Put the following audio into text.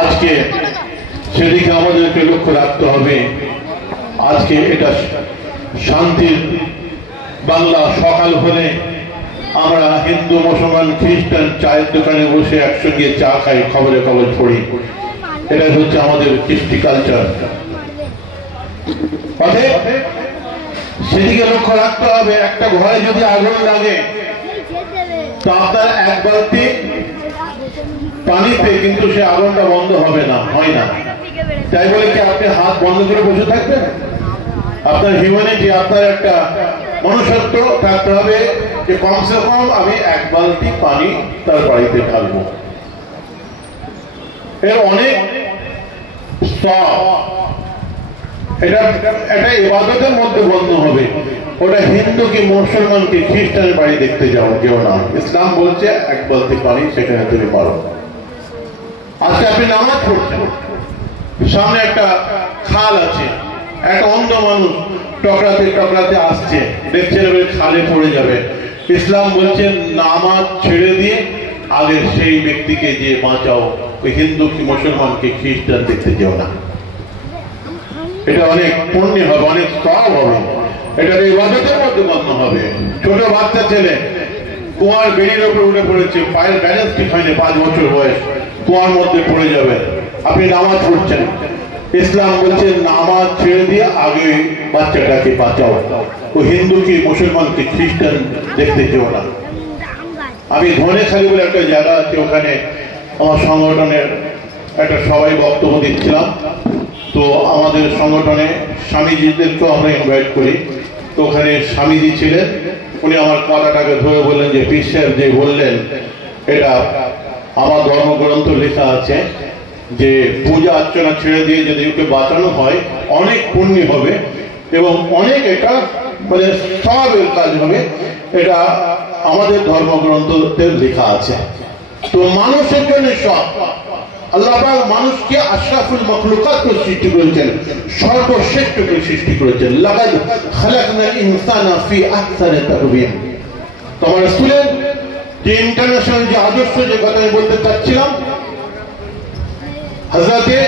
আজকে সেদিকে আমাদেরকে লক্ষ্য রাখতে হবে। আজকে এটা শান্তির বাংলা। সকাল হলে আমরা হিন্দু মুসলমান খ্রিস্টান চায়ের দোকানে বসে একসঙ্গে চা খাই, খবরে খবর পড়ি। এটা হচ্ছে আমাদের কৃষ্টি কালচার। সেদিকে লক্ষ্য রাখতে হবে। একটা ঘরে যদি আগুন লাগে তো আপনার এক বালতি পানিতে কিন্তু সে আগুনটা বন্ধ হবে না, হয় না। তাই বলে কি আপনি হাত বন্ধ করে বসে থাকবেন? আপনার হিউম্যানিটি, আপনার একটা মনুষ্যত্ব থাকতে হবে যে কমসে কম আমি এক বালতি পানি তার বাড়িতে ঢালবো। এর অনেক এটা ইবাদতের মধ্যে গণ্য হবে। ওটা হিন্দু কি মুসলমান কি খ্রিস্টানের বাড়ি দেখতে যাও, কেউ না। ইসলাম বলছে এক বালতি পানি সেখানে তুমি পারো। আজকে আপনি নামাজ পড়ছেন, সামনে একটা খাল আছে, একটা অন্ধ মানুষ টকরাতে টকরাতে আসছে, দেখছেন খালে পড়ে যাবে। ইসলাম বলছেন নামাজ ছেড়ে দিয়ে আগে সেই ব্যক্তিকে যে বাঁচাও। ওই হিন্দু কি মুসলমান কি খ্রিস্টান দেখতে যাও না। এটা অনেক পুণ্য হবে, অনেক সওয়াব হবে। এটা ইবাদতের মধ্যে গণ্য হবে। ছোট বাচ্চা ছেলে কুয়ার বেড়ির উপরে উঠে পড়েছে, পায়ের ব্যালেন্স ঠিক হয়নি, 5 বছর বয়স, কুয়ার মধ্যে পড়ে যাবে। আপনি নামাজ পড়ছেন, ইসলাম বলছে নামাজ ছেড়ে দিয়ে আগে বাচ্চাটাকে বাঁচাও। ও হিন্দু কি মুসলমান কি খ্রিস্টান দেখতে কেউ না। আমি ধনেখালি বলে একটা জায়গা আছে, ওখানে আমার সংগঠনের একটা সবাই বক্তব্য দিচ্ছিলাম। তো আমাদের সংগঠনে স্বামীজিদেরকেও আমরা ইনভাইট করি। তো ওখানে স্বামীজি ছিলেন, উনি আমার কথাটাকে ধরে বললেন যে পীর সাহেব যে বললেন এটা আমার ধর্মগ্রন্থ লেখা আছে যে পূজা অর্চনা ছেড়ে দিয়ে যদি ওকে বাঁচানো হয় অনেক পুণ্য হবে এবং অনেক এটা মানে সওয়াবের কাজ হবে। এটা আমাদের ধর্মগ্রন্থতে লেখা আছে। তো মানুষের জন্য সব আল্লাহ পাক মানুষকে আশরাফুল মাখলুকাত করে সৃষ্টি করেছেন, সর্বশ্রেষ্ঠ করে সৃষ্টি করেছেন। লাকাদ খালাকনাল ইনসানা ফি আহসানি তাকওয়িম। তোমার রাসূলের যে ইন্টারন্যাশনাল যে আদর্শ, যে কথা আমি বলতে চাচ্ছিলাম, হযরতে